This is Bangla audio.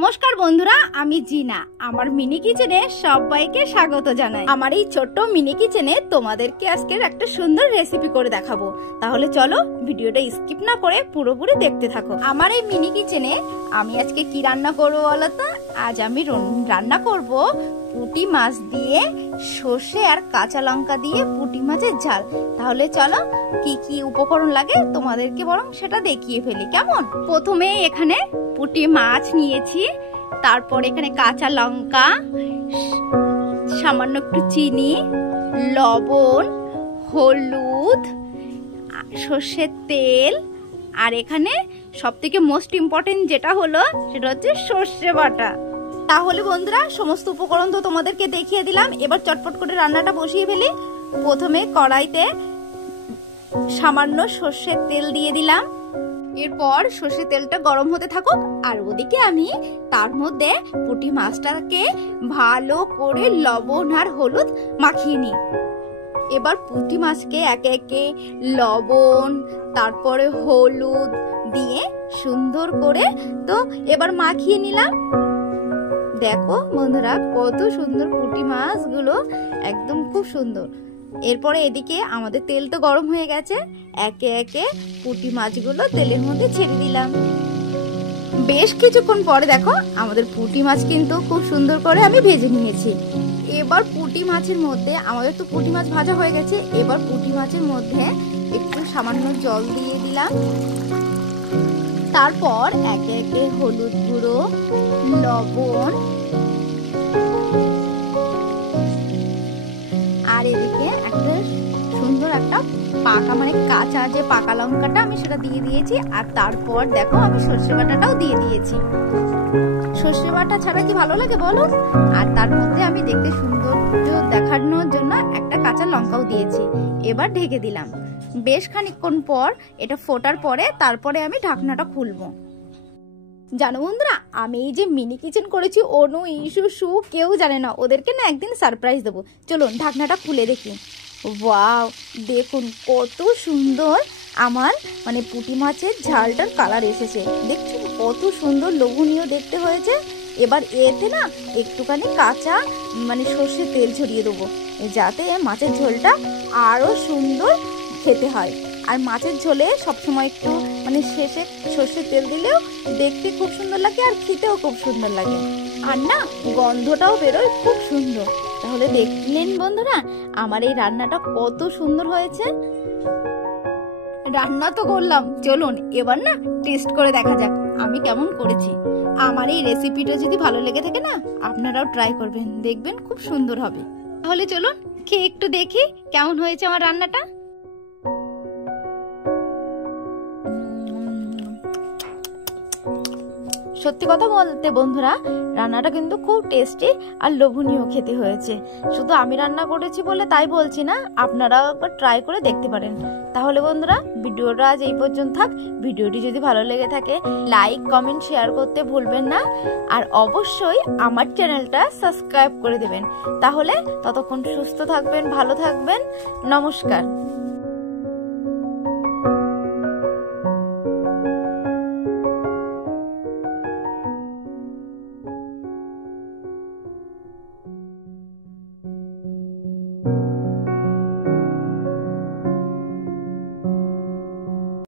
নমস্কার বন্ধুরা, আমি জিনা। আমার মিনি কিচেনে সবাইকে স্বাগত জানাই। আমার এই ছোট্ট মিনি কিচেনে তোমাদেরকে আজকের একটা সুন্দর রেসিপি করে দেখাবো। তাহলে চলো ভিডিওটা স্কিপ না করে পুরোপুরি দেখতে থাকো। আমার এই মিনি কিচেনে আমি আজকে কি রান্না করবো বলো তো? আজ আমি রান্না করব পুঁটি মাছ দিয়ে সর্ষে আর কাঁচা লঙ্কা দিয়ে পুঁটি মাছের ঝাল। তাহলে চলো কি কি উপকরণ লাগে তোমাদেরকে বরং সেটা দেখিয়ে ফেলি, কেমন? প্রথমে এখানে পুঁটি মাছ নিয়েছি, তারপর এখানে কাঁচা লঙ্কা, সামান্য একটু চিনি, লবণ, হলুদ, সর্ষের তেল, আর এখানে সবথেকে মোস্ট ইম্পর্টেন্ট যেটা হলো সেটা হচ্ছে সর্ষে বাটা। তাহলে বন্ধুরা সমস্ত উপকরণ তো তোমাদেরকে দেখিয়ে দিলাম, এবার চটপট করে রান্নাটা বসিয়ে ফেলি। প্রথমে কড়াইতে সামান্য সর্ষের তেল দিয়ে দিলাম, এরপর সর্ষের তেলটা গরম হতে থাকুক, আর ওদিকে আমি তার মধ্যে পুঁটি মাছটাকে ভালো করে লবণ আর হলুদ মাখিয়ে নিই। এবার পুঁটি মাছকে একে একে লবণ তারপরে হলুদ দিয়ে সুন্দর করে তো এবার মাখিয়ে নিলাম। দেখো বন্ধুরা কত সুন্দর পুঁটি মাছগুলো, একদম খুব সুন্দর। এরপরে এদিকে আমাদের তেল তো গরম হয়ে গেছে, একে একে পুঁটি মাছগুলো তেলের মধ্যে ছেড়ে দিলাম। বেশ কিছুক্ষণ পরে দেখো আমাদের পুঁটি মাছ কিন্তু খুব সুন্দর করে আমি ভেজে নিয়েছি। এবার পুঁটি মাছের মধ্যে আমাদের তো পুঁটি মাছ ভাজা হয়ে গেছে, এবার পুঁটি মাছের মধ্যে একটু সামান্য জল দিয়ে দিলাম। তারপর একে একে হলুদ গুঁড়ো, লবণ, আর এদিকে একটা সুন্দর একটা পাকা মানে কাঁচা যে পাকা লঙ্কাটা আমি সেটা দিয়ে দিয়েছি। আর তারপর দেখো আমি সর্ষে বাটাটাও দিয়ে দিয়েছি। সর্ষে বাটা ছাড়া কি ভালো লাগে বলো? আর তার মধ্যে আমি দেখতে সুন্দর দেখানোর জন্য একটা কাঁচা লঙ্কাও দিয়েছি। এবার ঢেকে দিলাম। বেশ খানিকক্ষণ পর এটা ফোটার পরে তারপরে আমি ঢাকনাটা খুলবো। জানো বন্ধুরা, আমি এই যে মিনি কিচেন করেছি অনু, ইস্যু, সু কেউ জানে না, ওদেরকে না একদিন সারপ্রাইজ দেবো। চলুন ঢাকনাটা খুলে দেখি। ওয়াও, দেখুন কত সুন্দর আমার মানে পুঁটি মাছের ঝালটার কালার এসেছে। দেখছেন কত সুন্দর লোভনীয় দেখতে হয়েছে। এবার এতে না একটুখানি কাঁচা মানে সর্ষের তেল ছড়িয়ে দেবো, যাতে মাছের ঝোলটা আরও সুন্দর খেতে হয়। আর মাছের ঝোলে সবসময় একটু মানে শেষে সর্ষের তেল দিলেও দেখতে খুব সুন্দর লাগে আর খেতেও খুব সুন্দর লাগে, আর না গন্ধটাও বেরোয় খুব সুন্দর। তাহলে দেখলেন বন্ধুরা আমার এই রান্নাটা কত সুন্দর হয়েছে। রান্না তো করলাম, চলুন এবার না টেস্ট করে দেখা যাক আমি কেমন করেছি। আমার এই রেসিপিটা যদি ভালো লেগে থাকে না আপনারাও ট্রাই করবেন, দেখবেন খুব সুন্দর হবে। তাহলে চলুন খেয়ে একটু দেখি কেমন হয়েছে আমার রান্নাটা। সত্যি কথা বলতে বন্ধুরা রান্নাটা কিন্তু খুব টেস্টি আর লোভনীয় খেতে হয়েছে। শুধু আমি রান্না করেছি বলে তাই বলছি না, আপনারাও একবার ট্রাই করে দেখতে পারেন। তাহলে বন্ধুরা ভিডিওটা আজ এই পর্যন্ত থাক। ভিডিওটি যদি ভালো লেগে থাকে লাইক কমেন্ট শেয়ার করতে ভুলবেন না, আর অবশ্যই আমার চ্যানেলটা সাবস্ক্রাইব করে দেবেন। তাহলে ততক্ষণ সুস্থ থাকবেন, ভালো থাকবেন। নমস্কার।